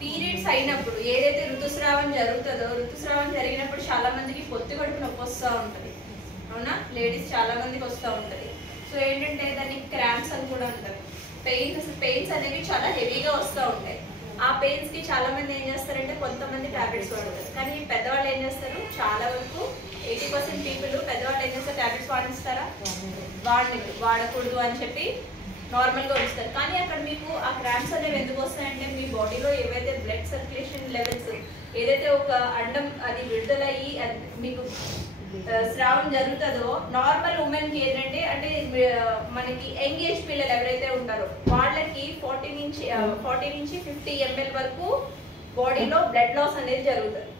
Periods అయినప్పుడు ఏదైతే ఋతుస్రావం జరుగుతుందో, ఋతుస్రావం జరిగినప్పుడు చాలా మందికి పొత్తి కడుపు నొప్పి వస్తూ ఉంటుంది, అవునా? లేడీస్ చాలా మందికి వస్తూ ఉంటుంది. సో ఏంటంటే దాన్ని క్రాంప్స్ అని కూడా అంటారు. పెయిన్స్ అనేవి చాలా హెవీగా వస్తూ ఉంటాయి. ఆ పెయిన్స్ కి చాలా మంది ఏం చేస్తారంటే కొంతమంది టాబ్లెట్స్ వాడతారు. కానీ పెద్దవాళ్ళు ఏం చేస్తారు, చాలా వరకు 80% పీపుల్ పెద్దవాళ్ళు ఏం చేస్తారు, టాబ్లెట్స్ వాడిస్తారా? వాడకూడదు అని చెప్పి నార్మల్గా ఉంచుతారు. కానీ అక్కడ మీకు ఆ క్రాంప్స్ అనేవి ఎందుకు వస్తాయంటే మీ బాడీలో ఏవైతే బ్లడ్ సర్క్యులేషన్ లెవెల్స్ ఏదైతే ఒక అండం అది విడుదలయ్యి మీకు స్రావం జరుగుతుందో, నార్మల్ ఉమెన్ కి ఏంటంటే అంటే మనకి యంగ్ ఏజ్ పిల్లలు ఎవరైతే ఉంటారో వాళ్ళకి 40 నుంచి 50 ml వరకు బాడీలో బ్లడ్ లాస్ అనేది జరుగుతుంది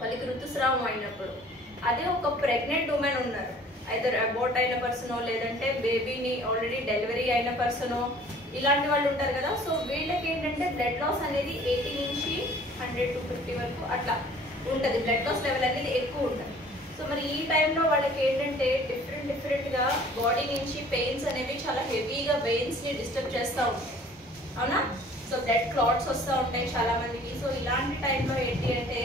వాళ్ళకి ఋతుస్రావం అయినప్పుడు. అదే ఒక ప్రెగ్నెంట్ ఉమెన్ ఉన్నారు, అయితే అబోర్ట్ అయిన పర్సనో లేదంటే బేబీని ఆల్రెడీ డెలివరీ అయిన పర్సనో ఇలాంటి వాళ్ళు ఉంటారు కదా. సో వీళ్ళకి ఏంటంటే బ్లడ్ లాస్ అనేది 80 నుంచి 100 to 50 వరకు అట్లా ఉంటుంది, బ్లడ్ లాస్ లెవెల్ అనేది ఎక్కువ ఉంటుంది. సో మరి ఈ టైంలో వాళ్ళకి ఏంటంటే డిఫరెంట్గా బాడీ నుంచి పెయిన్స్ అనేవి చాలా హెవీగా వెయిన్స్ని డిస్టర్బ్ చేస్తూ ఉంటాయి, అవునా? సో బ్లడ్ క్లాట్స్ వస్తూ ఉంటాయి చాలా మందికి. సో ఇలాంటి టైంలో ఏంటి అంటే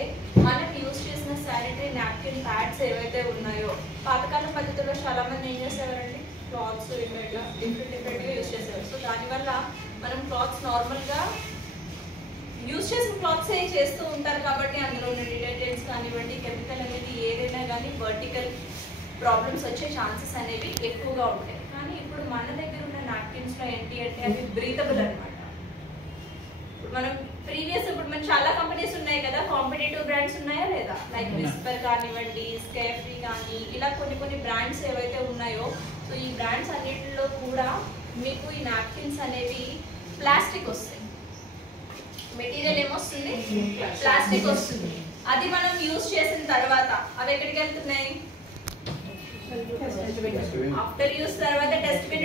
మనకి యూజ్ చేసిన శానిటరీ నాప్కిన్ ప్యాడ్స్ ఏవైతే ఉన్నాయో, పాతకాల పద్ధతిలో చాలా మంది ఏం చేసేవారండి, క్లాత్స్ డిఫరెంట్గా యూజ్ చేసేవారు. సో దానివల్ల మనం క్లాత్స్ నార్మల్గా యూజ్ చేసిన క్లాత్స్ చేస్తూ ఉంటారు కాబట్టి అందులో ఉన్న డిటర్జెంట్స్ కానివ్వండి, కెమికల్ అనేది ఏదైనా కానీ వర్టికల్ ప్రాబ్లమ్స్ వచ్చే ఛాన్సెస్ అనేవి ఎక్కువగా ఉంటాయి. కానీ ఇప్పుడు మన దగ్గర ఉన్న నాప్కిన్స్లో ఏంటి అంటే అవి బ్రీతబుల్ అనమాట. మనం ఇప్పుడు మన చాలా కంపెనీస్ ఉన్నాయి కదా, కాంపిటేటివ్ బ్రాండ్స్ ఉన్నాయా లేదా, లైక్ విస్పర్ కానివ్వండి, స్కేఫ్రీ కానీ ఇలా కొన్ని బ్రాండ్స్ ఏవైతే ఉన్నాయో, సో ఈ బ్రాండ్స్ అన్నిటిలో కూడా మీకు ఈ నాప్కిన్స్ అనేవి ప్లాస్టిక్ వస్తాయి. మెటీరియల్ ఏమొస్తుంది, ప్లాస్టిక్ వస్తుంది. అది మనం యూజ్ చేసిన తర్వాత అవి ఎక్కడికి వెళ్తున్నాయి, ఆఫ్టర్ యూజ్ తర్వాత డస్ట్బిన్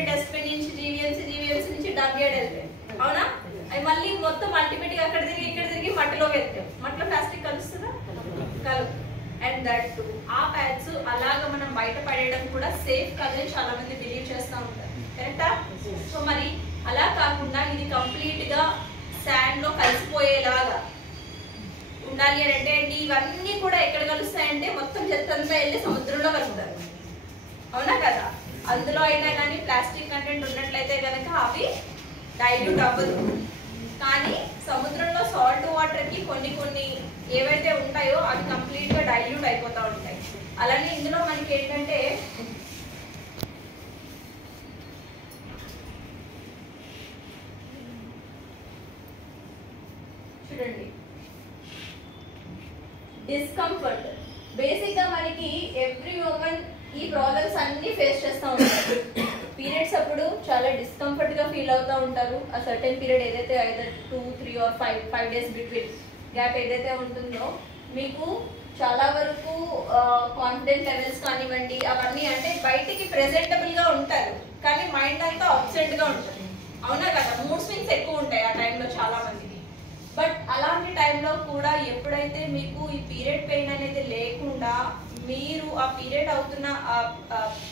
నుంచి జీవీఎంసీ నుంచి డంప్ యార్డ్ వెళ్తాయి, అవునా? అవి మళ్ళీ మొత్తం అల్టిమేట్ గా అక్కడ తిరిగి ఇక్కడ తిరిగి మట్టిలోకి వెళ్తాయి. మట్టిలో ప్లాస్టిక్ కలుస్తుందా, కలు. అండ్ దట్ ఆ ప్యాడ్స్ అలాగా మనం బయట పడేయడం కూడా సేఫ్ కాదని చాలా మంది బిలీవ్ చేస్తూ ఉంటారు, కరెక్టా? సో మరి అలా కాకుండా ఇది కంప్లీట్ గా శాండ్ లో కలిసిపోయేలాగా ఉండాలి అని అంటే ఇవన్నీ కూడా ఎక్కడ కలుస్తాయంటే మొత్తం చెత్తంతా వెళ్ళి సముద్రంలో కలుపుతారు, అవునా కదా? అందులో అయినా కానీ ప్లాస్టిక్ కంటెంట్ ఉన్నట్లయితే కనుక అవి డైల్యూట్ అవ్వదు. కానీ సముద్రంలో సాల్ట్ వాటర్ కి కొన్ని ఏవైతే ఉంటాయో అవి కంప్లీట్ గా డైల్యూట్ అయిపోతూ ఉంటాయి. అలానే ఇందులో మనకి ఏంటంటే చూడండి, డిస్కంఫర్ట్. బేసిక్ గా మనకి ఎవ్రీ ఉమెన్ ఈ ప్రాబ్లమ్స్ అన్ని ఫేస్ చేస్తూ ఉంటారు. పీరియడ్స్ అప్పుడు చాలా డిస్కంఫర్ట్ గా ఫీల్ అవుతూ ఉంటారు. ఆ సర్టెన్ పీరియడ్ ఏదైతే either 2, 3 or 5 days between gap ఏదైతే ఉంటుందో మీకు చాలా వరకు కాన్ఫిడెన్స్ లెవెల్స్ కానివ్వండి అవన్నీ అంటే బయటికి ప్రెజెంటబుల్ గా ఉంటారు, కానీ మైండ్ అంతా అబ్సెంట్ గా ఉంటుంది, అవునా కదా? మూడ్ స్వింగ్స్ ఎక్కువ ఉంటాయి ఆ టైంలో చాలా మందికి. బట్ అలాంటి టైంలో కూడా ఎప్పుడైతే మీకు ఈ పీరియడ్ పెయిన్ అనేది లేకుండా మీరు ఆ పీరియడ్ అవుతున్న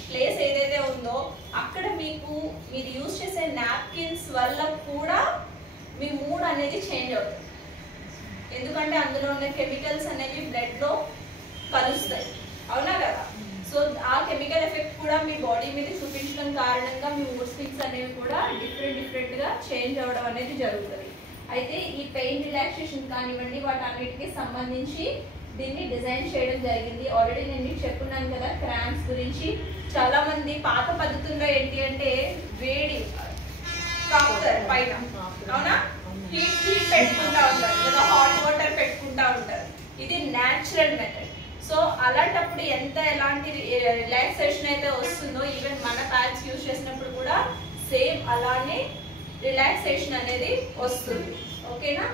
ప్లేస్ ఏదైతే ఉందో అక్కడ మీరు యూజ్ చేసే నాప్కిన్స్ వల్ల కూడా మీ మూడ్ అనేది చేంజ్ అవుతుంది. ఎందుకంటే అందులో ఉన్న కెమికల్స్ అనేవి బ్లడ్ లో కలుస్తాయి, అవునా కదా? సో ఆ కెమికల్ ఎఫెక్ట్ కూడా మీ బాడీ మీద చూపించడం కారణంగా మీ మూడ్ స్వింగ్స్ అనేవి కూడా డిఫరెంట్ గా చేంజ్ అవ్వడం అనేది జరుగుతుంది. అయితే ఈ పెయిన్ రిలాక్సేషన్ కానివ్వండి వాటన్నిటికి సంబంధించి దీన్ని డిజైన్ చేయడం జరిగింది. ఆల్రెడీ నేను మీకు చెప్పున్నాను కదా క్రాంప్స్ గురించి. చాలా మంది పాత పద్ధతుల్లో ఏంటి అంటే వేడి కాపుతారు పైన, అవునా? హీట్ పెట్టుకుంటా ఉంటారు లేదా హాట్ వాటర్ పెట్టుకుంటా ఉంటారు. ఇది న్యాచురల్ మెథడ్. సో అలాంటప్పుడు ఎలాంటి రిలాక్సేషన్ అయితే వస్తుందో ఈవెన్ మన ప్యాడ్స్ యూజ్ చేసినప్పుడు కూడా సేమ్ అలానే రిలాక్సేషన్ అనేది వస్తుంది, ఓకేనా?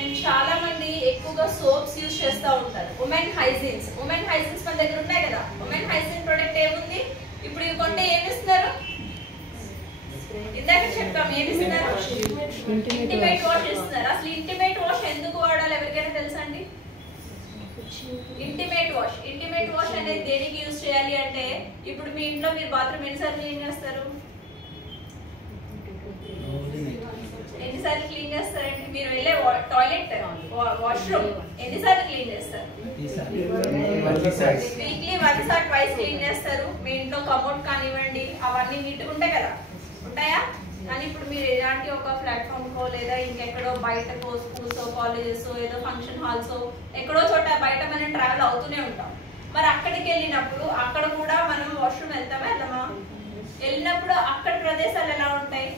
అండ్ చాలా మంది ఎక్కువగా సోప్స్ యూజ్ చేస్తూ ఉంటారు. ఉమెన్ హైజీన్స్ మన దగ్గర ఉన్నాయి కదా. ఉమెన్ హైజీన్ ప్రొడక్ట్ ఏముంది, ఇప్పుడు ఇవి కొంటే ఏమి ఇస్తున్నారు, ఇందాక చెప్పాం ఏమి ఇస్తున్నారు, ఇంటిమేట్ వాష్ ఇస్తున్నారు. అసలు ఇంటిమేట్ వాష్ ఎందుకు వాడాలి ఎవరికైనా తెలుసా అండి? Intimate wash. ఇంటిమేట్ వాష్ అనేది దేనికి యూజ్ చేయాలి అంటే, ఇప్పుడు మీ ఇంట్లో మీరు బాత్రూమ్ ఎన్నిసార్లు క్లీన్ చేస్తారు? ఎన్నిసార్లు క్లీన్ చేస్తారండి? మీరు వెళ్ళే టాయిలెట్ వాష్రూమ్ ఎన్నిసార్లు క్లీన్ చేస్తారు? Weekly once or twice clean చేస్తారు. మీ ఇంట్లో కమోడ్ కానివ్వండి అవన్నీ నీట్గా ఉంటాయి కదా, ఉంటాయా? కానీ ఇప్పుడు మీరు ఎలాంటి ఒక ప్లాట్ఫామ్ కో లేదా ఇంకెక్కడో బయటకో స్కూల్స్ కాలేజెస్ ఏదో ఫంక్షన్ హాల్స్ ఎక్కడో చోట బయట మనం ట్రావెల్ అవుతూనే ఉంటాం. మరి అక్కడికి వెళ్ళినప్పుడు అక్కడ కూడా మనం వాష్రూమ్ వెళ్తామా వెళ్ళమా? వెళ్ళినప్పుడు అక్కడ ప్రదేశాలు ఎలా ఉంటాయి?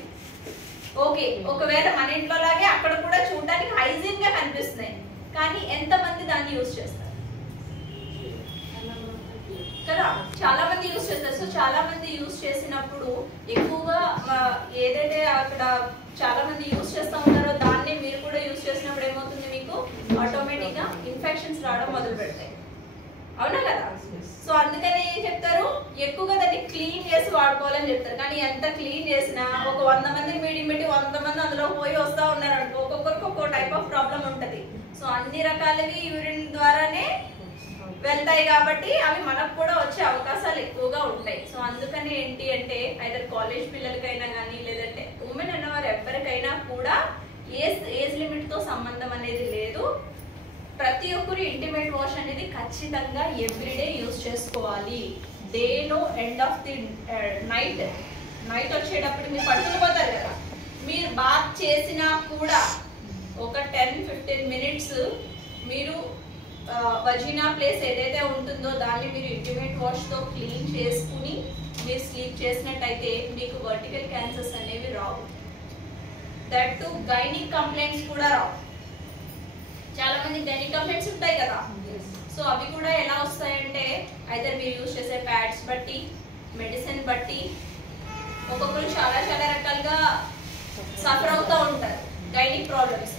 ఓకే, ఒకవేళ మన ఇంట్లో లాగే అక్కడ కూడా చూడడానికి హైజీన్ గా కనిపిస్తున్నాయి, కానీ ఎంతమంది దాన్ని యూజ్ చేస్తారు కదా? చాలా మంది యూజ్ చేస్తారు. సో చాలా మంది యూజ్ చేసినప్పుడు ఎక్కువగా ఏదైతే అక్కడ చాలా మంది యూజ్ చేస్తూ ఉంటారో దాన్ని మీరు కూడా యూజ్ చేసినప్పుడు ఏమవుతుంది, మీకు ఆటోమేటిక్ గా ఇన్ఫెక్షన్స్ రావడం మొదలు పెడతాయి. అవునా కదా? సో అందుకని ఏం చెప్తారు, ఎక్కువగా దాన్ని క్లీన్ చేసి వాడుకోవాలని చెప్తారు. కానీ ఎంత క్లీన్ చేసినా ఒక 100 మంది మీడియం పెట్టి 100 మంది అందులో పోయి వస్తూ ఉన్నారు అనుకో, ఒక్కొక్కరికి ఒక్కో టైప్ ఆఫ్ ప్రాబ్లం ఉంటది. సో అన్ని రకాలవి యూరిన్ ద్వారానే వెళ్తాయి కాబట్టి అవి మనకు కూడా వచ్చే అవకాశాలు ఎక్కువగా ఉంటాయి. సో అందుకని ఏంటి అంటే ఐదర్ కాలేజ్ పిల్లలకైనా కానీ లేదంటే ఉమెన్ అన్నవారు ఎవరికైనా కూడా ఏజ్ లిమిట్ తో సంబంధం అనేది లేదు. ప్రతి ఒక్కరు ఇంటిమేట్ వాష్ అనేది ఖచ్చితంగా ఎవ్రీడే యూజ్ చేసుకోవాలి. డేలో ఎండ్ ఆఫ్ ది నైట్ వచ్చేటప్పుడు మీరు పడుకునిపోతారు కదా, మీరు బాత్ చేసినా కూడా ఒక 10-15 మినిట్స్ మీరు వజీనా ప్లేస్ ఏదైతే ఉంటుందో దాన్ని మీరు ఇంటిమేట్ వాష్ తో క్లీన్ చేసుకుని మీరు స్లీప్ చేసినట్టయితే మీకు వర్టికల్ క్యాన్సర్స్ అనేవి రావు. దట్ టు గైనిక్ కంప్లైంట్స్ కూడా రావు. చాలా మంది గైనిక్ కంప్లైంట్స్ ఉంటాయి కదా, సో అవి కూడా ఎలా వస్తాయంటే ఐదర్ మీరు యూజ్ చేసే ప్యాడ్స్ బట్టి, మెడిసిన్ బట్టి, ఒక్కొక్కరు చాలా చాలా రకాలుగా సఫర్ అవుతూ ఉంటారు గైనిక్ ప్రాబ్లమ్స్.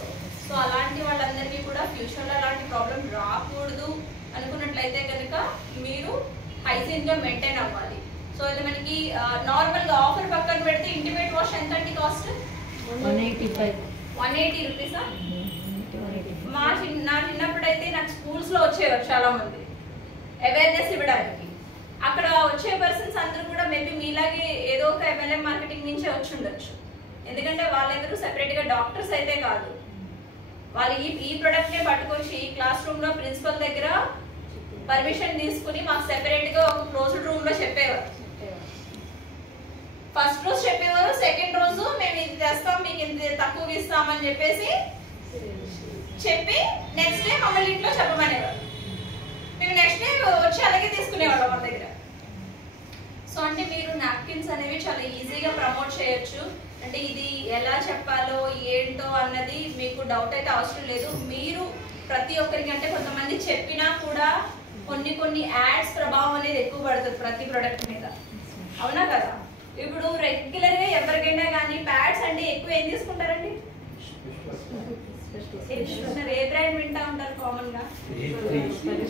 సో అలాంటి వాళ్ళందరికీ కూడా ఫ్యూచర్లో అలాంటి ప్రాబ్లం రాకూడదు అనుకున్నట్లయితే కనుక మీరు హైజీన్ గా మెయింటైన్ అవ్వాలి. సో ఇది మనకి నార్మల్ గా ఆఫర్ పక్కన పెడితే ఇంటిమేట్ వాష్ ఎంత అండి కాస్ట్? 180 రూపీసా? నా చిన్నప్పుడు అయితే నాకు స్కూల్స్ లో వచ్చేవారు చాలా మంది అవేర్నెస్ ఇవ్వడానికి. అక్కడ వచ్చే పర్సన్స్ అందరూ కూడా మేబీ మీలాగే ఏదో ఒక MLM మార్కెటింగ్ నుంచే వచ్చి ఉండొచ్చు. ఎందుకంటే వాళ్ళెవరు సెపరేట్ గా డాక్టర్స్ అయితే కాదు. వాళ్ళు ఈ ప్రొడక్ట్ నే పట్టుకొచ్చి క్లాస్ రూమ్ లో ప్రిన్సిపల్ దగ్గర పర్మిషన్ తీసుకుని మాకు సెపరేట్ గా ఒక క్లోజ్డ్ రూమ్ లో చెప్పేవారు. ఫస్ట్ రోజు చెప్పేవారు, సెకండ్ రోజు మేము ఇది చేస్తాం మీకు ఇంత తక్కువ ఇస్తామని చెప్పేసి చెప్పి నెక్స్ట్ డే మమ్మల్ని ఇంట్లో చెప్పమనేవారు. మేము నెక్స్ట్ డే వచ్చి అలాగే తీసుకునేవాళ్ళం మన దగ్గర. సో అంటే మీరు నాప్కిన్స్ అనేవి చాలా ఈజీగా ప్రమోట్ చేయొచ్చు. అంటే ఇది ఎలా చెప్పాలో ఏంటో అన్నది మీకు డౌట్ అయితే అవసరం లేదు. మీరు ప్రతి ఒక్కరికి, అంటే కొంతమంది చెప్పినా కూడా కొన్ని యాడ్స్ ప్రభావం అనేది ఎక్కువ పడుతుంది ప్రతి ప్రొడక్ట్ మీద. అవునా కదా? ఇప్పుడు రెగ్యులర్ గా ఎవరికైనా కానీ ప్యాడ్స్ అంటే ఎక్కువ ఏం తీసుకుంటారండి? ఏ బ్రాండ్ వింటా ఉంటారు కామన్ గా?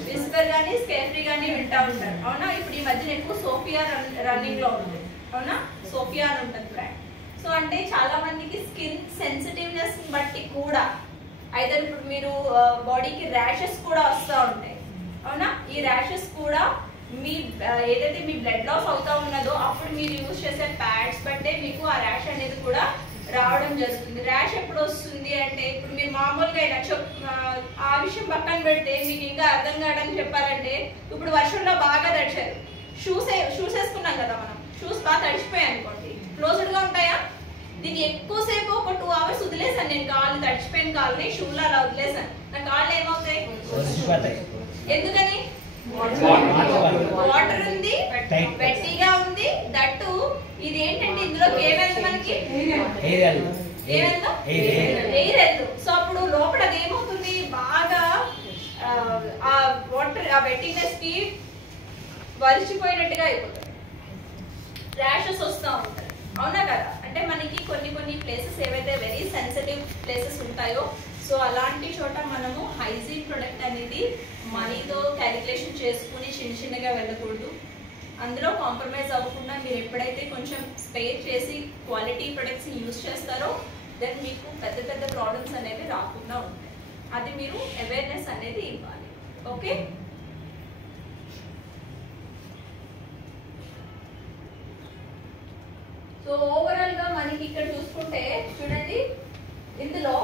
విస్పర్ గానీ స్కేఫ్రీ గానీ వింటా ఉంటారు. అవునా? ఇప్పుడు ఈ మధ్యన ఎక్కువ సోఫియా రన్నింగ్ లో ఉంది. అవునా? సోఫియా అని ఉంటుంది బ్రాండ్. సో అంటే చాలా మందికి స్కిన్ సెన్సిటివ్నెస్ బట్టి కూడా అయితే ఇప్పుడు మీరు బాడీకి ర్యాషెస్ కూడా వస్తూ ఉంటాయి. అవునా? ఈ ర్యాషెస్ కూడా మీ ఏదైతే మీ బ్లడ్ లాస్ అవుతా ఉన్నదో అప్పుడు మీరు యూజ్ చేసే ప్యాడ్స్ బట్టే మీకు ఆ ర్యాష్ అనేది కూడా రావడం జరుగుతుంది. ర్యాష్ ఎప్పుడు వస్తుంది అంటే ఇప్పుడు మీరు మామూలుగా ఆ విషయం పక్కన పెడితే మీకు ఇంకా అర్థం కావడానికి చెప్పాలంటే, ఇప్పుడు వర్షంలో బాగా తడిచారు, షూస్ వేసుకున్నాం కదా మనం, షూస్ బాగా తడిచిపోయాయి అనుకోండి, క్లోజ్డ్ గా ఉంటాయా? దీన్ని ఎక్కువసేపు ఒక 2 hours వదిలేసాను నేను. కాళ్ళు తడిచిపోయిన కాళ్ళని షూలో అలా వదిలేసాను, నా కాళ్ళు ఏమవుతాయి? ఎందుకని? వాటర్ ఉంది, వెట్టిగా ఉంది. దట్టు ఇది ఏంటంటే ఇందులోకి ఏమైంది మనకి? ఎయిర్ వెళ్తూ. సో అప్పుడు లోపల అది ఏమవుతుంది, బాగా ఆ వాటర్ ఆ వెట్టినెస్ కి వలిచిపోయినట్టుగా అయిపోతుంది, ర్యాషెస్ వస్తూ ఉంటాయి. అవునా కదా? అంటే మనకి కొన్ని ప్లేసెస్ ఏవైతే వెరీ సెన్సిటివ్ ప్లేసెస్ ఉంటాయో, సో అలాంటి చోట మనము హైజీన్ ప్రొడక్ట్ అనేది మనీతో క్యాలిక్యులేషన్ చేసుకుని చిన్నగా వెళ్ళకూడదు. అందులో కాంప్రమైజ్ అవ్వకుండా మీరు ఎప్పుడైతే కొంచెం స్పేర్ చేసి క్వాలిటీ ప్రొడక్ట్స్ యూజ్ చేస్తారో దెన్ మీకు పెద్ద ప్రాబ్లమ్స్ అనేవి రాకుండా ఉంటాయి. అది మీరు అవేర్నెస్ అనేది ఇవ్వాలి. ఓకే. ఓకే. సో ఓవరాల్ గా మనకి ఇక్కడ చూసుకుంటే చూడండి, ఇందులో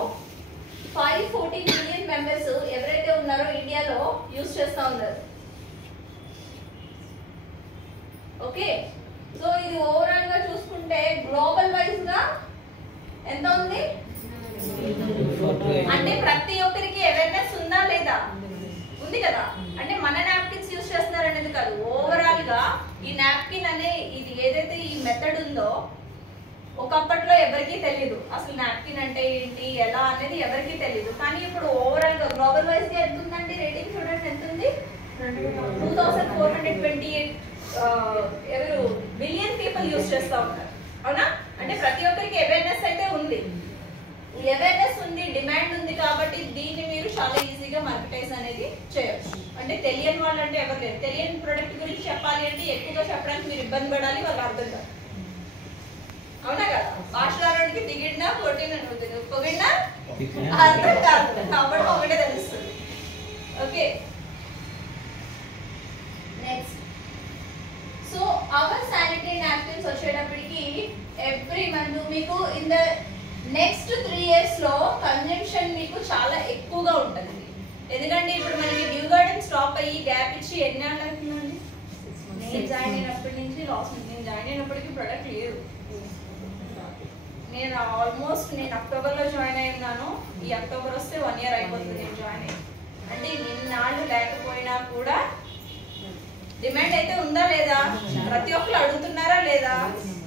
540 మిలియన్ మెంబర్స్ ఎవరైతే ఉన్నారో ఇండియాలో యూజ్ చేస్తా ఉన్నారు. ఓకే. సో ఇది ఓవరాల్ గా చూసుకుంటే గ్లోబల్ వైజ్ గా ఎంత ఉంది అంటే ప్రతి ఒక్కరికి అవేర్నెస్ ఉందా లేదా? ఉంది కదా. అంటే మన నాప్కిన్స్ యూజ్ చేస్తున్నారు అనేది కాదు, ఓవరాల్ గా ఈ నాప్కిన్ అనే ఇది ఏదైతే ఈ మెథడ్ ఉందో ఒకప్పట్లో ఎవరికీ తెలియదు అసలు నాప్కిన్ అంటే ఏంటి ఎలా అనేది ఎవరికీ తెలియదు. కానీ ఇప్పుడు ఓవరాల్ గా గ్లోబల్ వైజ్ గా ఎంత ఉందండి రేటింగ్ చూడండి ఎంత ఉంది, 2428 ఎవరు బిలియన్ పీపుల్ యూజ్ చేస్తా ఉన్నారు. అవునా? అంటే ప్రతి ఒక్కరికి అవేర్నెస్ అయితే ఉంది, అవేర్నెస్ ఉంది, డిమాండ్ ఉంది. కాబట్టి దీన్ని మీరు చాలా ఈజీగా మార్కెటైజ్ అనేది చేయొచ్చు. అంటే తెలియని వాళ్ళు అంటే ఎవరు లేరు. తెలియని ప్రొడక్ట్ గురించి చెప్పాలి అంటే ఎక్కువగా చెప్పడానికి మీరు ఇబ్బంది పడాలి, వాళ్ళు అర్థం కాదు. అవునా కదా? భాషలోకి దిగిడినా పొగిడినా అర్థం కాదు, కాబట్టి ఒకటే తెలుస్తుంది. Okay. Next, so our sanitary napkins వచ్చేటప్పటికి ఎవ్రీ మంత్ మీకు ఇన్ ద నెక్స్ట్ 3 years లో కన్జంప్షన్ మీకు చాలా ఎక్కువగా ఉంటుంది. ఎందుకంటే ఇప్పుడు మనకి న్యూ గార్డెన్ స్టాప్ అయ్యి గ్యాప్ ఇచ్చి ఎన్ని ఏళ్ళు అవుతుందండి? నేను జాయిన్ అయినప్పటి నుంచి లాస్ట్, నేను జాయిన్ అయినప్పటికీ ప్రొడక్ట్ లేదు. నేను ఆల్మోస్ట్ నేను అక్టోబర్లో జాయిన్ అయి ఉన్నాను. ఈ అక్టోబర్ వస్తే 1 year అయిపోతుంది నేను జాయిన్ అయ్యి. అంటే నిన్నాళ్ళు లేకపోయినా కూడా డిమాండ్ అయితే ఉందా లేదా? ప్రతి ఒక్కరు అడుగుతున్నారా లేదా?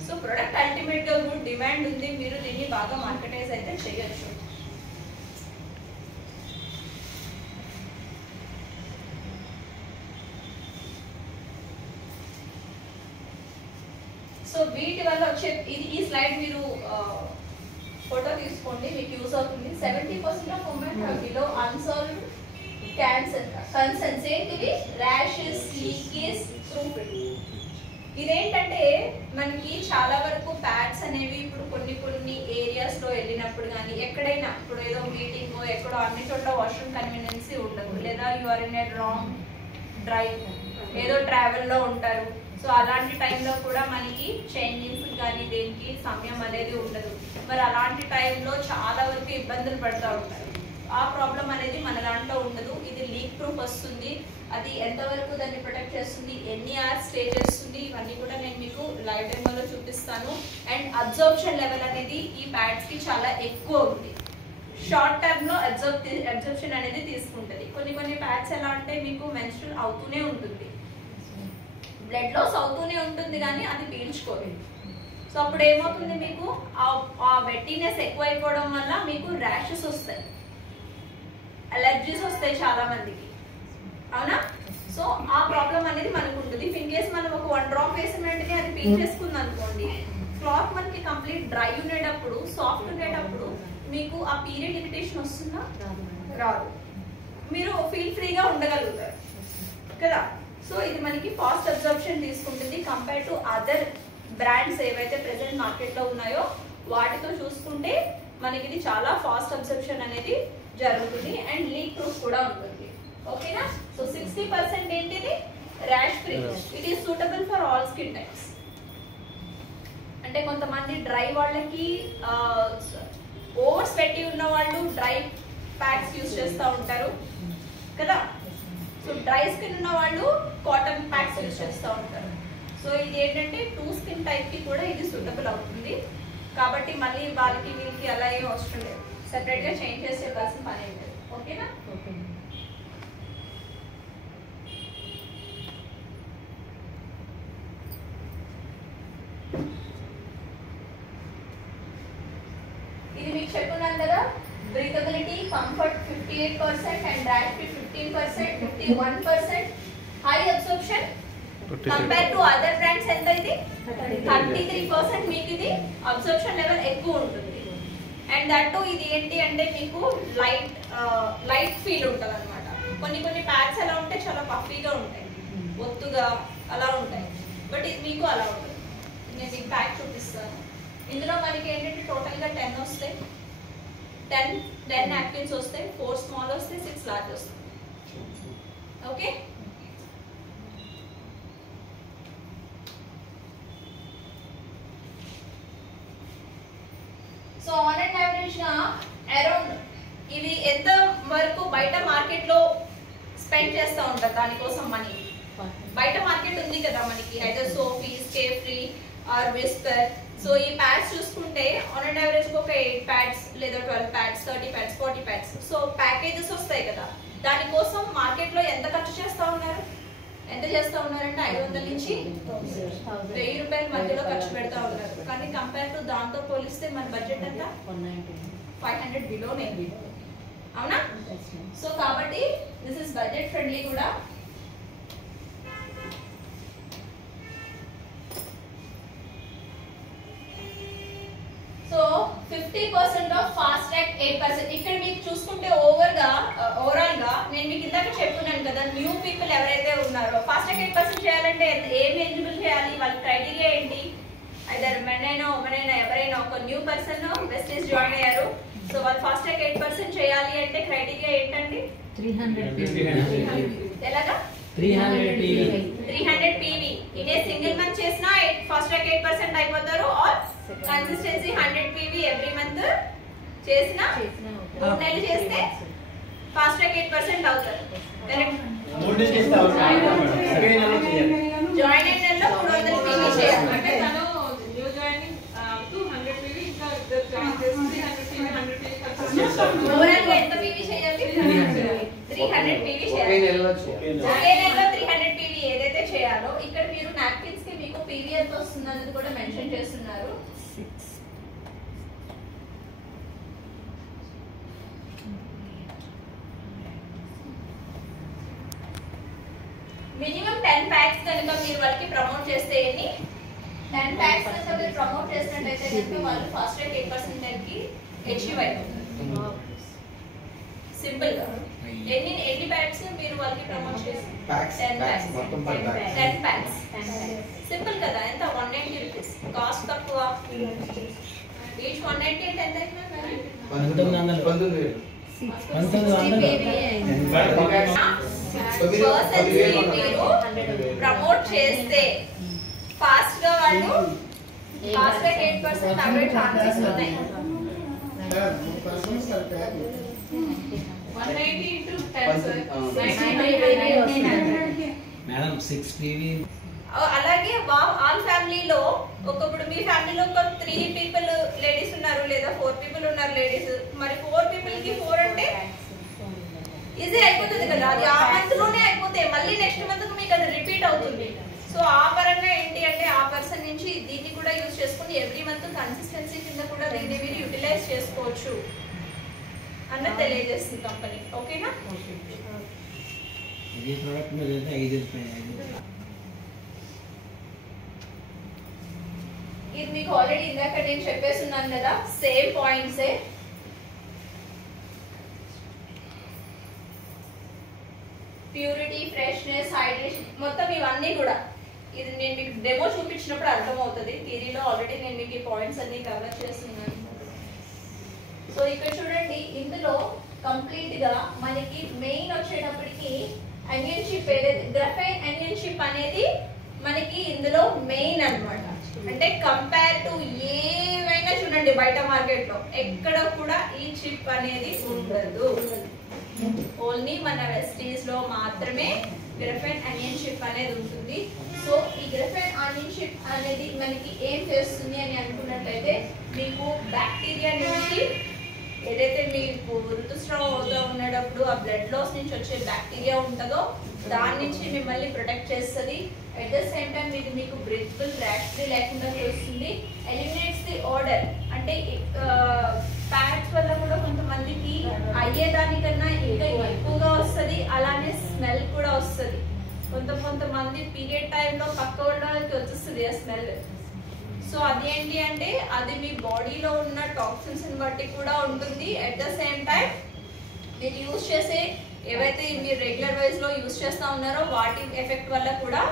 సో ప్రొడక్ట్ అల్టిమేట్ గా గుడ్ డిమాండ్ ఉంది, మీరు దీన్ని బాగా మార్కెటైజ్ అయితే చేయొచ్చు. సో వీటి వల్ల వచ్చే ఈ స్లైడ్ మీరు ఫోటో తీసుకోండి, మీకు యూజ్ అవుతుంది. 70% of women have below unsolved cancer concerns. ఏంటివి? ర్యాషెస్, లీకేజ్, ఇదేంటంటే మనకి చాలా వరకు ప్యాడ్స్ అనేవి ఇప్పుడు కొన్ని ఏరియాస్ లో వెళ్ళినప్పుడు కానీ ఎక్కడైనా ఇప్పుడు ఏదో మీటింగ్ ఎక్కడో అన్ని చోట్ల వాష్రూమ్ కన్వీనియన్సీ ఉండదు, లేదా you are in a wrong drive ఏదో ట్రావెల్లో ఉంటారు. సో అలాంటి టైంలో కూడా మనకి చేంజింగ్స్ కానీ దేనికి సమయం అనేది ఉండదు. మరి అలాంటి టైంలో చాలా వరకు ఇబ్బందులు పడుతూ ఉంటారు. ఆ ప్రాబ్లం అనేది మన దాంట్లో ఉండదు. ఇది లీక్ ప్రూఫ్ వస్తుంది, అది ఎంతవరకు దాన్ని ప్రొటెక్ట్ చేస్తుంది, ఎన్ని అవర్స్ స్టే చేస్తుంది, ఇవన్నీ కూడా నేను మీకు లైవ్ డెమోలో చూపిస్తాను. అండ్ అబ్జర్ప్షన్ లెవెల్ అనేది ఈ ప్యాడ్స్ కి చాలా ఎక్కువ ఉంది. షార్ట్ టర్మ్ లో అబ్జర్ప్షన్ అనేది తీసుకుంటుంది. కొన్ని ప్యాడ్స్ ఎలా అంటే మీకు మెన్స్ట్రుల్ అవుతూనే ఉంటుంది, బ్లడ్ లాస్ అవుతూనే ఉంటుంది, కానీ అది పీల్చుకోదు. సో అప్పుడు ఏమవుతుంది, మీకు ఆ వెట్టినెస్ ఎక్కువ అయిపోవడం వల్ల మీకు ర్యాషెస్ వస్తాయి, అలర్జీస్ వస్తాయి చాలా మందికి. అవునా? సో ఆ ప్రాబ్లం అనేది మనకు ఉంటుంది. ఇఫ్ ఇన్ కేస్ మనం ఒక 1 డ్రాప్ వేసిన వెంటనే అది పీల్ చేసుకుంది అనుకోండి, క్లాత్ మనకి కంప్లీట్ డ్రై ఉండేటప్పుడు, సాఫ్ట్ ఉండేటప్పుడు మీకు ఆ పీరియడ్ ఇరిటేషన్ వస్తుందా? రాదు. మీరు ఫీల్ ఫ్రీగా ఉండగలుగుతారు కదా. సో ఇది మనకి ఫాస్ట్ అబ్జర్ప్షన్ తీసుకుంటుంది కంపేర్ టు అదర్ బ్రాండ్స్ ఏవైతే ప్రెసెంట్ మార్కెట్లో ఉన్నాయో వాటితో చూసుకుంటే మనకి ఇది చాలా ఫాస్ట్ అబ్జర్ప్షన్ అనేది జరుగుతుంది. అండ్ లీక్ ప్రూఫ్ కూడా ఉంటుంది. ఓకేనా? సో 60% ఏంటిది? Rash free. It is suitable for all skin types. అంటే కొంతమంది డ్రై వాళ్ళకి, ఓవర్ స్వెట్టి ఉన్న వాళ్ళు డ్రై ప్యాక్స్ యూజ్ చేస్తూ ఉంటారు కదా. సో డ్రై స్కిన్ ఉన్న వాళ్ళు కాటన్ ప్యాక్స్ యూజ్ చేస్తూ ఉంటారు. సో ఇది ఏంటంటే 2 స్కిన్ టైప్ కి కూడా ఇది సూటబుల్ అవుతుంది. కాబట్టి మళ్ళీ వాళ్ళకి వీళ్ళకి అలా ఏం అవసరం లేదు, సెపరేట్ గా చేంజ్ చేసి ఇవ్వాల్సిన పని ఏం లేదు. ఓకేనా? ఇది మీకు చెప్పున్నాను కదా, breathability, comfort 58% and rash free 15%, 51%. High absorption compare to other brands ఎంత? ఇది 33%. మీకు ఇది అబ్జర్ప్షన్ లెవెల్ ఎక్కువ ఉంటుంది. అండ్ దట్టు ఇది ఏంటి అంటే మీకు లైట్ ఫీల్ ఉంటుంది అనమాట. కొన్ని ప్యాడ్స్ ఎలా ఉంటాయి, చాలా పఫీగా ఉంటాయి, ఒత్తుగా అలా ఉంటాయి. బట్ ఇది మీకు అలా ఉంటుంది. నేను మీకు ప్యాక్ చూపిస్తాను. ఇందులో మనకి ఏంటంటే టోటల్గా 10 వస్తాయి, 10 నాప్కిన్స్ వస్తాయి, 4 స్మాల్ వస్తాయి, 6 లార్జ్ వస్తాయి. లో స్పెండ్ చేస్తూ ఉంటారు దానికోసం మనీ. బయట మార్కెట్ ఉంది కదా మనకి, either Sofys, Carefree or Whisper. So ఈ ప్యాడ్స్ చూసుకుంటే ఆన్ అండ్ యావరేజ్ ఒక 8 ప్యాడ్స్ లేదా 12 pads, 30 pads, 40 pads. So packages వస్తాయి కదా, దానికోసం మార్కెట్ లో ఎంత ఖర్చు చేస్తా ఉన్నారు? ఎంత చేస్తా ఉన్నారంటే 500 నుంచి 1000 రూపాయల మధ్యలో ఖర్చు పెడతా ఉన్నారు. కానీ కంపేర్ టు దాంతో పోలిస్తే మన బడ్జెట్ ఎంత? 500 బిలోనే, అవునా? సో కాబట్టి దిస్ ఇస్ బడ్జెట్ ఫ్రెండ్లీ కూడా. So 50% of fast track 8%. ఇక్కడ మీకు చూసుకుంటే ఓవరాల్ గా నేను మీకు ఇందాక చెప్పున్నాను కదా, న్యూ పీపుల్ ఎవరైతే ఉన్నారో ఫాస్ట్ ట్రాక్ 8% చేయాలంటే ఏం ఎలిజిబుల్ చేయాలి, వాళ్ళ క్రైటీరియా ఏంటి? ఐదర్ మెనైనా ఎవరైనా ఒక న్యూ పర్సన్ వెస్టీస్ జాయిన్ అయ్యారు, సో వాళ్ళు ఫాస్ట్ ట్రాక్ 8% చేయాలి అంటే క్రైటీరియా ఏంటండి? 300 ఎలాగా? 300 PV ఇదే సింగిల్ మంత్ చేసినా ఫాస్ట్ ట్రాక్ 8% అయిపోతారు. Or consistency 100 PV every month చేసినా 3 నెలలు చేస్తే ఫాస్ట్ ట్రాక్ 8% అవుతారు. కరెక్ట్? జాయిన్ అయిన నెలలో 300 PV చేయాలి. అంటే తను న్యూ జాయినింగ్ 200 PV ఇంకా జాయిన్ చేసి 100 PV ఓవరాల్ గా ఎంత PV చేయాలి? 300 PV చేయాలి. ఒకే నెలలో 300 PV ఏదైతే చేయాలో ఇక్కడ మీరు నాప్కిన్స్ కి మీకు PV ఎంత వస్తుంది అనేది కూడా మెన్షన్ చేస్తున్నారు. మినిమం 10 ప్యాక్స్ కనుక మీరు వాళ్ళకి ప్రమోట్ చేస్తే 10 ప్యాక్స్ కనుక మీరు ప్రమోట్ చేసినట్లయితే కనుక వాళ్ళు ఫాస్ట్ ట్రాక్ 8% కి అచీవ్ అయిపోతారు. సింపుల్ గా ఎన్ని ప్యాక్స్ మీరు వాళ్ళకి ప్రమోట్ చేసి 10 ప్యాక్స్ సింపుల్ కదా. ఎంత? 190 రూపీస్. కాస్ట్ తక్కువ. ఈచ్ 190 అంటే ఎంత అయినా 1900 మీరు ప్రమోట్ చేస్తే ఫాస్ట్ గా వాళ్ళు ఫాస్ట్ గా 8% అవే ఛాన్సెస్ ఉన్నాయి. 190 into 10 sir. Madam 6 PV. అలాగే ఆల్ ఫ్యామిలీలో ఒకప్పుడు మీ ఫ్యామిలీలో ఒక 3 పీపుల్ లేడీస్ ఉన్నారు లేదా 4 పీపుల్ ఉన్నారు లేడీస్, మరి 4 పీపుల్ కి 4 అంటే ఈజీ అయిపోతుంది కదా. అది ఆ మంత్ లోనే అయిపోతే మళ్ళీ నెక్స్ట్ మంత్ మీకు అది రిపీట్ అవుతుంది. సో ఆ పరంగా ఏంటి అంటే ఆ పర్సన్ నుంచి దీన్ని కూడా యూజ్ చేసుకుని ఎవ్రీ మంత్ కన్సిస్టెన్సీ కింద కూడా దీన్ని మీరు యూటిలైజ్ చేసుకోవచ్చు అన్నది తెలియజేస్తుంది కంపెనీ. ఓకేనా? ఇది ప్రోడక్ట్ మీద అయితే 5 రూపాయలు. ఇది మీకు ఆల్రెడీ ఇందాక నేను చెప్పేస్తున్నాను కదా, సేమ్ పాయింట్సే. ప్యూరిటీ, ఫ్రెష్నెస్, హైడ్రేషన్ మొత్తం ఇవన్నీ కూడా ఇది నేను మీకు డెమో చూపించినప్పుడు అర్థమవుతుంది. థియరీలో ఆల్రెడీ నేను మీకు ఈ పాయింట్స్ అన్ని కవర్ చేస్తున్నాను. సో ఇక్కడ చూడండి, ఇందులో కంప్లీట్ గా మనకి మెయిన్ వచ్చేటప్పటికి అనియన్ షిప్ ఏదైతే గ్రఫైన్ అనియన్ షిప్ అనేది మనకి ఇందులో మెయిన్ అన్నమాట. అంటే కంపేర్ టు ఏవైనా చూడండి బయట మార్కెట్ లో ఎక్కడ కూడా ఈ చిప్ అనేది ఉండదు. ఓన్లీ మన వెస్టీస్ లో మాత్రమే గ్రఫైన్ అనియన్ షిప్ అనేది ఉంటుంది. సో ఈ గ్రఫైన్ అనియన్ షిప్ అనేది మనకి ఏం చేస్తుంది అని అనుకున్నట్లయితే మీకు బ్యాక్టీరియా నుంచి ఏదైతే మీకు ఋతుస్రావం అవుతూ ఉన్నప్పుడు ఆ బ్లడ్ లాస్ నుంచి వచ్చే బ్యాక్టీరియా ఉంటుందో దాని నుంచి మిమ్మల్ని ప్రొటెక్ట్ చేస్తుంది. అట్ ద సేమ్ టైం ఇది మీకు బ్రీతబుల్ ర్యాష్ ఫ్రీ లేకుండా చేస్తుంది. ఎలిమినేట్స్ ది ఆర్డర్ అంటే ప్యాడ్స్ వల్ల కూడా కొంతమందికి అయ్యేదానికన్నా ఇంకా ఎక్కువగా వస్తుంది, అలానే స్మెల్ కూడా వస్తుంది. కొంతమంది పీరియడ్ టైంలో పక్క వాళ్ళకి వచ్చేస్తుంది ఆ స్మెల్. సో అదేంటి అంటే అది మీ బాడీలో ఉన్న టాక్సిన్స్ బట్టి కూడా ఉంటుంది. అట్ ద సేమ్ టైం మీరు యూజ్ చేసే ఏవైతే మీరు రెగ్యులర్ వైజ్ లో యూజ్ చేస్తా ఉన్నారో వాటి ఎఫెక్ట్ వల్ల కూడా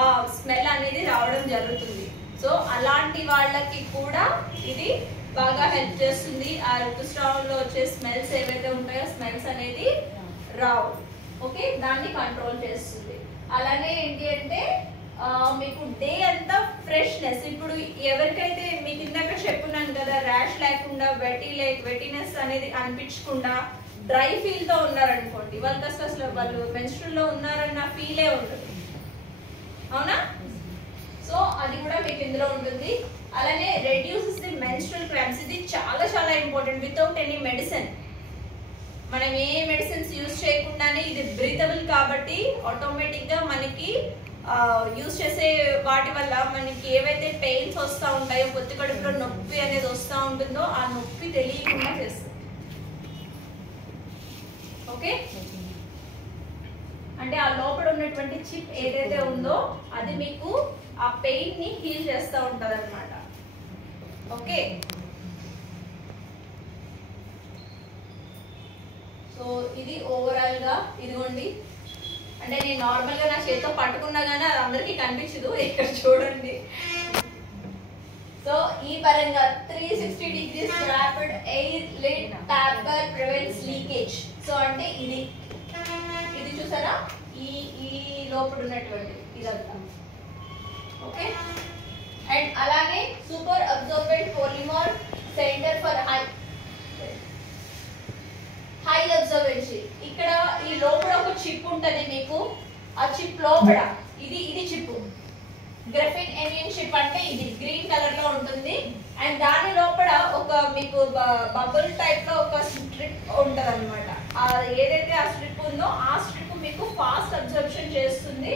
ఆ స్మెల్ అనేది రావడం జరుగుతుంది. సో అలాంటి వాళ్ళకి కూడా ఇది బాగా హెల్ప్ చేస్తుంది. ఆ ఋతుస్రావంలో వచ్చే స్మెల్స్ ఏవైతే ఉంటాయో స్మెల్స్ అనేది రావు. ఓకే, దాన్ని కంట్రోల్ చేస్తుంది. అలానే ఏంటి అంటే మీకు డే అంతా ఫ్రెష్నెస్. ఇప్పుడు ఎవరికైతే మీకు ఇందాక చెప్పున్నాను కదా, ర్యాష్ లేకుండా వెటినెస్ అనేది అనిపించకుండా డ్రై ఫీల్ తో ఉన్నారనుకోండి, వాళ్ళకి అసలు వాళ్ళు మెన్స్ట్రల్ లో ఉన్నారన్న ఫీలే ఉండదు, అవునా? సో అది కూడా మీకు ఇందులో ఉంటుంది. అలానే రెడ్యూసెస్ ది మెన్స్ట్రల్ క్రాంప్స్, ఇది చాలా చాలా ఇంపార్టెంట్. వితౌట్ ఎనీ మెడిసిన్, మనం ఏ మెడిసిన్స్ యూజ్ చేయకుండానే ఇది బ్రీతబుల్ కాబట్టి ఆటోమేటిక్ గా మనకి యూజ్ చేసే వాటి వల్ల మనకి ఏవైతే పెయిన్స్ వస్తూ ఉంటాయో, పొత్తి కడుపులో నొప్పి అనేది వస్తూ ఉంటుందో ఆ నొప్పి తెలియకుండా చేస్తుంది. ఓకే, అంటే ఆ లోపల ఉన్నటువంటి చిప్ ఏదైతే ఉందో అది మీకు ఆ పెయిన్ ని హీల్ చేస్తూ ఉంటది అనమాట. ఓకే, సో ఇది ఓవరాల్ గా ఇదిగోండి. అంటే నేను నార్మల్ గా నా చేతితో పట్టుకున్నా గానీ అది అందరికీ కనిపించదు, ఇక్కడ చూడండి. సో ఈ పరంగా 360 degrees rapid air lid tapper prevents leakage. So అంటే ఇది చూసారా, ఈ లోపల ఉన్నటువంటి ఇదంతా. ఓకే, అండ్ అలానే super absorbent polymer centre for high absorbency. ఇక్కడ ఈ లోపల ఒక చిప్ ఉంటది మీకు, ఆ చిప్ లోపల ఇది చిప్, గ్రాఫిన్ ఎనియన్ చిప్ అంటే ఇది గ్రీన్ కలర్ లో ఉంటుంది. అండ్ దాని లోపల ఒక మీకు బబుల్ టైప్ లో ఒక స్ట్రిప్ ఉంటది అనమాట. ఏదైతే ఆ స్ట్రిప్ ఉందో ఆ స్ట్రిప్ మీకు ఫాస్ట్ అబ్జర్ప్షన్ చేస్తుంది.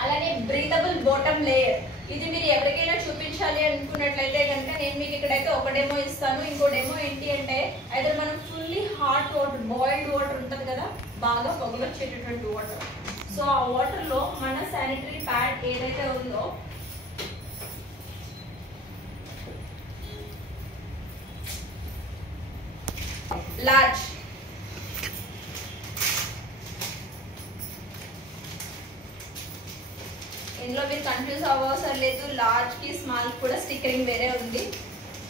అలానే బ్రీతబుల్ బాటమ్ లేయర్, ఇది మీరు ఎవరికైనా చూపించాలి అనుకున్నట్లయితే కనుక నేను మీకు ఇక్కడైతే ఒక డెమో ఇస్తాను. ఇంకో డెమో ఏంటి అంటే, అయితే మనం fully hot water, boiled water ఉంటుంది కదా, బాగా పొగలొచ్చేటటువంటి వాటర్. సో ఆ వాటర్ లో మన శానిటరీ ప్యాడ్ ఏదైతే ఉందో లార్జ్, ఇందులో మీరు కన్ఫ్యూజ్ అవ్వవసరం లేదు. లార్జ్ కి స్మాల్ కూడా స్టిక్కరింగ్ వేరే ఉంది.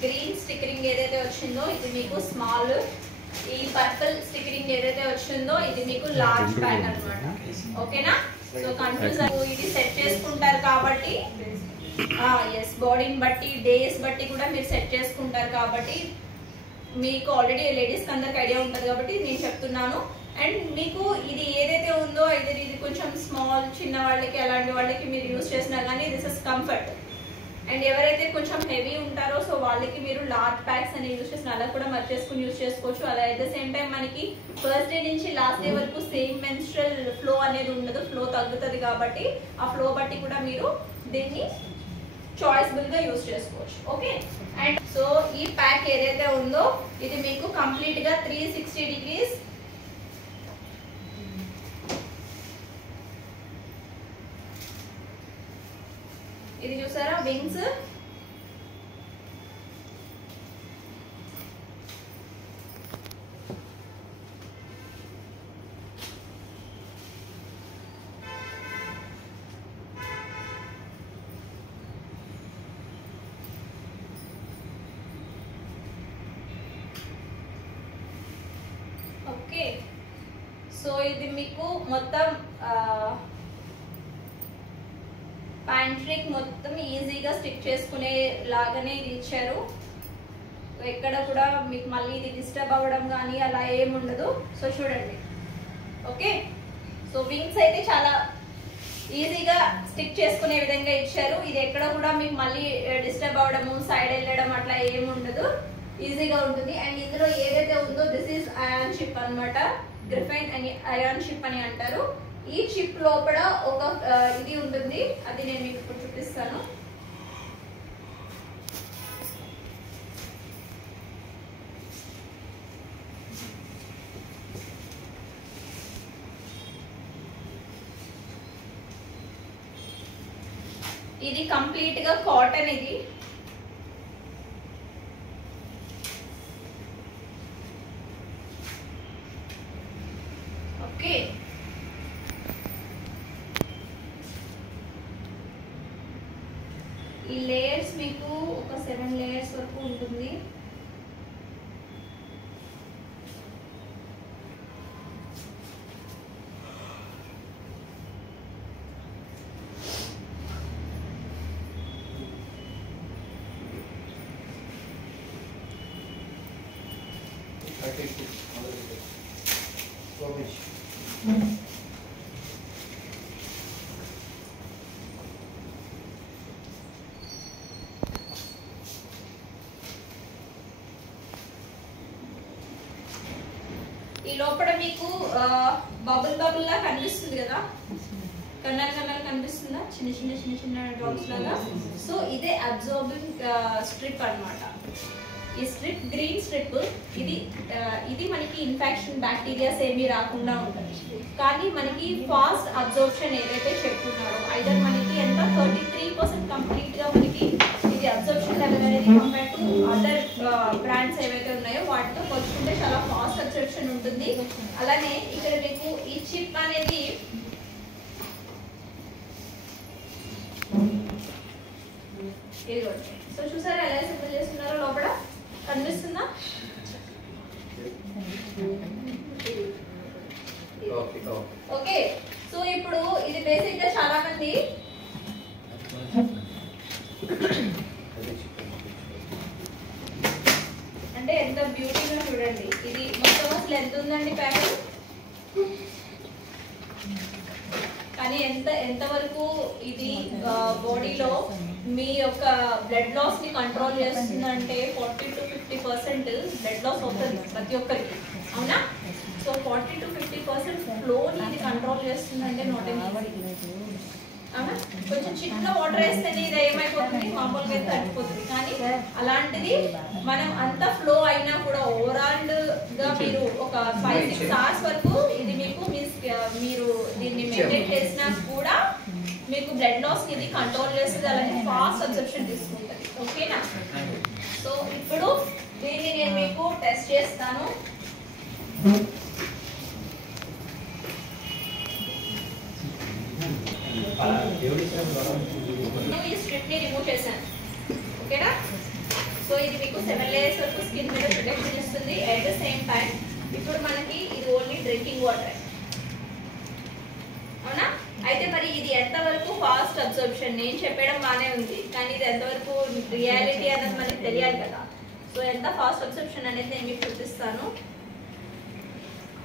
గ్రీన్ స్టిక్కరింగ్ ఏదైతే వచ్చిందో ఇది మీకు స్మాల్, ఈ పర్పుల్ స్టిక్కరింగ్ ఏదైతే వచ్చిందో ఇది మీకు లార్జ్ ప్యాక్ అన్నమాట. ఓకేనా? సో కన్ఫ్యూజ్ ఇది సెట్ చేసుకుంటారు కాబట్టి, ఎస్, బాడీని బట్టి డేస్ బట్టి కూడా మీరు సెట్ చేసుకుంటారు కాబట్టి మీకు ఆల్రెడీ లేడీస్ అందరికి ఐడియా ఉంటుంది కాబట్టి నేను చెప్తున్నాను. అండ్ మీకు ఇది ఏదైతే ఉందో ఇది కొంచెం స్మాల్, చిన్న వాళ్ళకి అలాంటి వాళ్ళకి మీరు యూజ్ చేసినా కానీ దిస్ ఇస్ కంఫర్ట్. అండ్ ఎవరైతే కొంచెం హెవీ ఉంటారో సో వాళ్ళకి మీరు లార్జ్ ప్యాక్స్ అని యూజ్ చేసిన అలా కూడా మర్చేసుకుని యూజ్ చేసుకోవచ్చు. అలా అట్ ద సేమ్ టైం మనకి ఫస్ట్ డే నుంచి లాస్ట్ డే వరకు సేమ్ మెన్స్ట్రల్ ఫ్లో అనేది ఉండదు, ఫ్లో తగ్గుతుంది కాబట్టి ఆ ఫ్లో బట్టి కూడా మీరు దీన్ని చాయిస్బుల్ గా యూజ్ చేసుకోవచ్చు. ఓకే, అండ్ సో ఈ ప్యాక్ ఏదైతే ఉందో ఇది మీకు కంప్లీట్ గా 360 degrees ఇది చూసారా, వింగ్స్, ఓకే. సో ఇది మీకు మొత్తం ప్యాంట్రీకి మొత్తం ఈజీగా స్టిక్ చేసుకునే లాగానే ఇది ఇచ్చారు. ఎక్కడ కూడా మీకు మళ్ళీ ఇది డిస్టర్బ్ అవ్వడం కానీ అలా ఏమి ఉండదు. సో చూడండి, ఓకే. సో వింగ్స్ అయితే చాలా ఈజీగా స్టిక్ చేసుకునే విధంగా ఇచ్చారు. ఇది ఎక్కడ కూడా మీకు మళ్ళీ డిస్టర్బ్ అవ్వడము, సైడ్ వెళ్ళడం అట్లా ఏమి ఉండదు, ఈజీగా ఉంటుంది. అండ్ ఇందులో ఏదైతే ఉందో దిస్ ఈజ్ అయాన్ షిప్ అనమాట, గ్రిఫైన్ అని అయాన్ షిప్ అని అంటారు. ఈ చిప్ లోపల ఒక ఇది ఉంటుంది, అది నేను మీకు ఇప్పుడు చూపిస్తాను. ఇది కంప్లీట్ గా కాటన్, ఇది ఓకే. ఈ లేయర్స్ మీకు ఒక 7 లేయర్స్ వరకు ఉంటుంది. ఈ లోపల మీకు బబుల్ బబుల్ లా కనిపిస్తుంది కదా, కన్నాలు కన్నాలు కనిపిస్తుందా, చిన్న చిన్న చిన్న చిన్న డ్రాప్స్ లాగా. సో ఇదే అబ్జార్బింగ్ స్ట్రిప్ అన్నమాట. ఈ స్ట్రిప్ గ్రీన్ స్ట్రిప్ ఇది మనకి ఇన్ఫెక్షన్ బ్యాక్టీరియాస్ ఏమీ రాకుండా ఉంటుంది. కానీ మనకి ఫాస్ట్ అబ్జార్ప్షన్ ఏదైతే చెప్తున్నారో ఐదర్ మనకి ఎంత 33% కంప్లీట్ గా మనకి ఇది అబ్జార్ప్షన్ లెవెల్ అనేది కంపేర్ టు అదర్ బ్రాండ్స్ ఏవైతే ఉన్నాయో వాటితో పోల్చుకుంటే చాలా ఫాస్ట్ అబ్జార్ప్షన్ ఉంటుంది. అలానే ఇక్కడ మీకు ఈ చిప్ అనేది సో చూసారా ఎలా సింపుల్ చేస్తున్నారో, లోపల కనిపిస్తుందా? ఓకే. సో ఇప్పుడు ఇది బేసిక్ గా చాలా మంది అంటే ఎంత బ్యూటీగా చూడండి. ఇది మొత్తం అసలు ఎంత ఉందండి ప్యాకెట్, కానీ ఎంత వరకు ఇది బాడీలో మీ యొక్క బ్లడ్ లాస్ ని కంట్రోల్ చేస్తుందంటే 40 to 50% బ్లడ్ లాస్ అవుతుంది ప్రతి ఒక్కరికి, అవునా? సో 40 to 50% ఫ్లోని ఇది కంట్రోల్ చేస్తుందంటే నాట్ ఎన్ ఈజీ, అవునా? కొంచెం చిన్న వాటర్ వేస్తేనే ఇది ఏమైపోతుంది, మామూలుగా అయితే తగ్గిపోతుంది. కానీ అలాంటిది మనం అంత ఫ్లో అయినా కూడా ఓవరాల్ గా మీరు ఒక 5-6 hours వరకు ఇది మీకు మీరు దీన్ని మెయింటైన్ చేసినా కూడా మీకు బ్లడ్ లాస్ ఇది కంట్రోల్ చేస్తుంది. అలాగే ఫాస్ట్ అబ్జర్ప్షన్ తీసుకుంటుంది. ఓకేనా? సో ఇప్పుడు దీన్ని నేను మీకు టెస్ట్ చేస్తాను. ఈ స్ట్రిప్ ని రిమూవ్ చేశాను. ఓకేనా? సో ఇది మీకు 7 layers వరకు స్కిన్ మీద ప్రొటెక్షన్ ఇస్తుంది. అట్ ద సేమ్ టైం ఇప్పుడు మనకి ఇది ఓన్లీ డ్రింకింగ్ వాటర్, అవునా? అయితే మరి ఇది ఎంతవరకు ఫాస్ట్ అబ్జర్ప్షన్, నేను చెప్పడం బానే ఉంది కానీ ఇది ఎంతవరకు రియాలిటీ అనేది మనకి తెలియాలి కదా. సో ఎంత ఫాస్ట్ అబ్జర్ప్షన్ అనేది నేను మీకు చూపిస్తాను.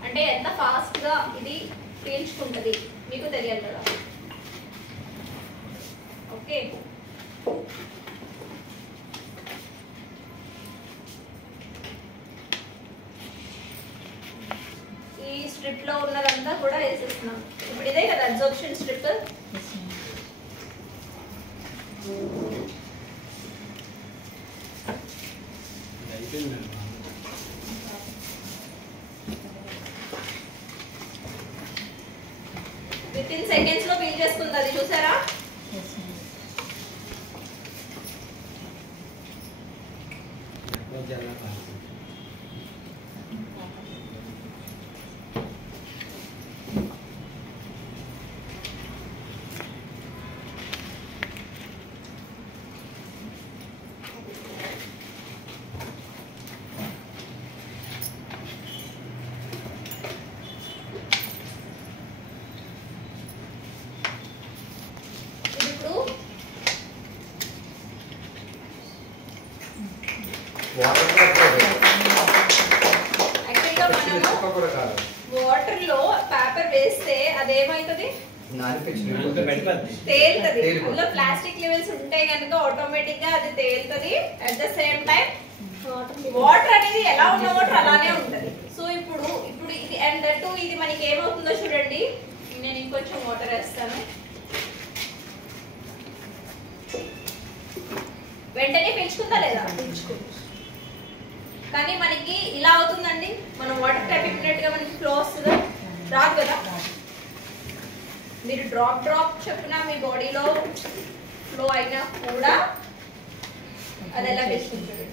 అంటే ఎంత ఫాస్ట్ గా ఇది పీల్చుకుంటది మీకు తెలియాలి కదా. ఓకే, ఈ స్ట్రిప్ లో ఉన్నదంతా కూడా వేసేస్తున్నాం. ఇప్పుడు ఇదే కదా అబ్జర్ప్షన్ స్ట్రిప్. వితిన్ సెకండ్స్ లో పీల్ చేసుకుంది అది, చూసారా? వాటర్ లో పేపర్ వేస్తే అదేమైతుంది, తేలుతుంది. అందులో ప్లాస్టిక్ లెవెల్స్ ఉంటాయి కనుక ఆటోమేటిక్ గా అది తేలుతుంది. At the same time water అనేది ఎలా ఉన్న వాటర్ అలానే ఉంటది. సో ఇప్పుడు ఇది అండ్ దట్టు ఇది మనకి ఏమవుతుందో చూడండి. నేను ఇంకొంచెం వాటర్ వేస్తాను. వెంటనే పీల్చుకుందా లేదా? పీల్చుకుంది. కానీ మనకి ఇలా అవుతుందండి, మనం వాటర్ ట్యాప్ ఇప్పినట్టుగా మనకి ఫ్లో వస్తుందా? రాదు కదా. మీరు డ్రాప్ చొప్పున మీ బాడీలో ఫ్లో అయినా కూడా అది ఎలా పీల్చుకుంటుంది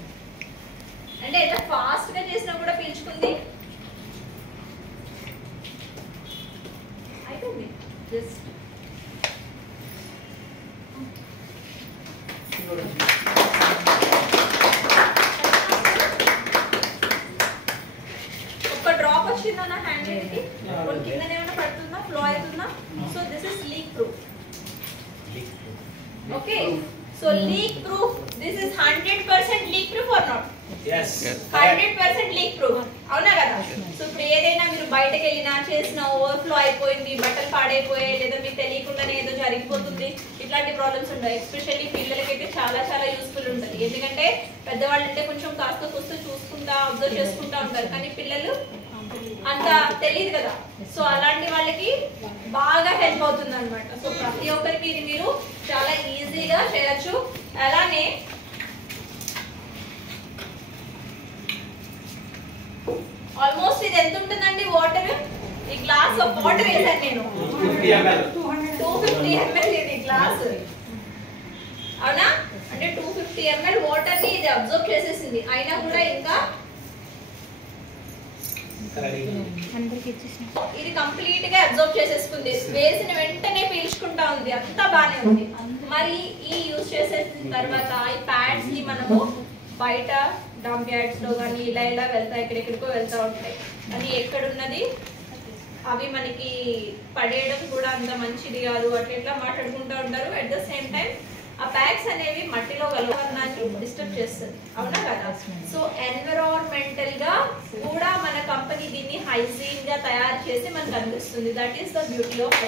అంటే ఎంత ఫాస్ట్ గా చేసినా కూడా పీల్చుకుంది. అయిపోయింది. జస్ట్ ఒక డ్రాప్ వచ్చిందా నా హ్యాండ్ కి, కింద ఏమైనా పడుతుందా, ఫ్లో అవుతుందా? So this is leak proof. Okay, so leak proof, this is 100% leak proof or not? Yes. 100% leak proof. అవునా కదా? సో ఇప్పుడు ఏదైనా మీరు బయటకు వెళ్ళినా చేసిన ఓవర్ఫ్లో అయిపోయింది, బట్టలు పాడైపోయాయి, లేదా మీకు తెలియకుండానే ఏదో జరిగిపోతుంది, ఇట్లాంటి ప్రాబ్లమ్స్ ఉంటాయి. ఎస్పెషల్లీ పిల్లలకైతే చాలా చాలా యూస్ఫుల్ ఉంటుంది. ఎందుకంటే పెద్దవాళ్ళు అంటే కొంచెం కాస్త కూస్తూ చూసుకుంటా అబ్జర్వ్ చేసుకుంటా ఉంటారు, కానీ పిల్లలు అంత తెలియదు కదా. సో అలాంటి వాళ్ళకి బాగా హెల్ప్ అవుతుంది అనమాట. సో ప్రతి ఒక్కరికి ఇది మీరు చాలా ఈజీగా చేయొచ్చు. అలానే ఆల్మోస్ట్ ఇది ఎంత ఉంటుందండి వాటర్? ఈ గ్లాస్ ఆఫ్ వాటర్ వేసాను నేను 250 ml ఇది గ్లాస్. అవునా? అంటే 250 ml వాటర్ ని ఇది అబ్జర్వ్ చేసేసింది. అయినా కూడా ఇంకా ఇది కంప్లీట్ గా అబ్జర్వ్ చేసేసుకుంది. వేసిన వెంటనే పీల్చుకుంటా ఉంది, అంతా బానే ఉంది. మరి ఈ యూజ్ చేసేసిన తర్వాత ఈ ప్యాడ్స్ ని మనము బయట డంప్ యార్డ్స్ లో కానీ ఇలా ఇలా వెళ్తాయి, ఎక్కడెక్కడికో వెళ్తూ ఉంటాయి. కానీ ఎక్కడున్నది అవి మనకి పడేయడం కూడా అంత మంచిది కాదు, అట్లా ఇట్లా మాట్లాడుకుంటూ ఉంటారు. అట్ ద సేమ్ టైం ఆ ప్యాక్స్ అనేవి మట్టిలో వాతావరణాన్ని డిస్టర్బ్ చేస్తుంది. అవునా కదా? సో ఎన్విరాన్మెంటల్ గా కూడా మన కంపెనీ దీన్ని హైజీన్ గా తయారు చేసి మనకు అందిస్తుంది. That is the beauty of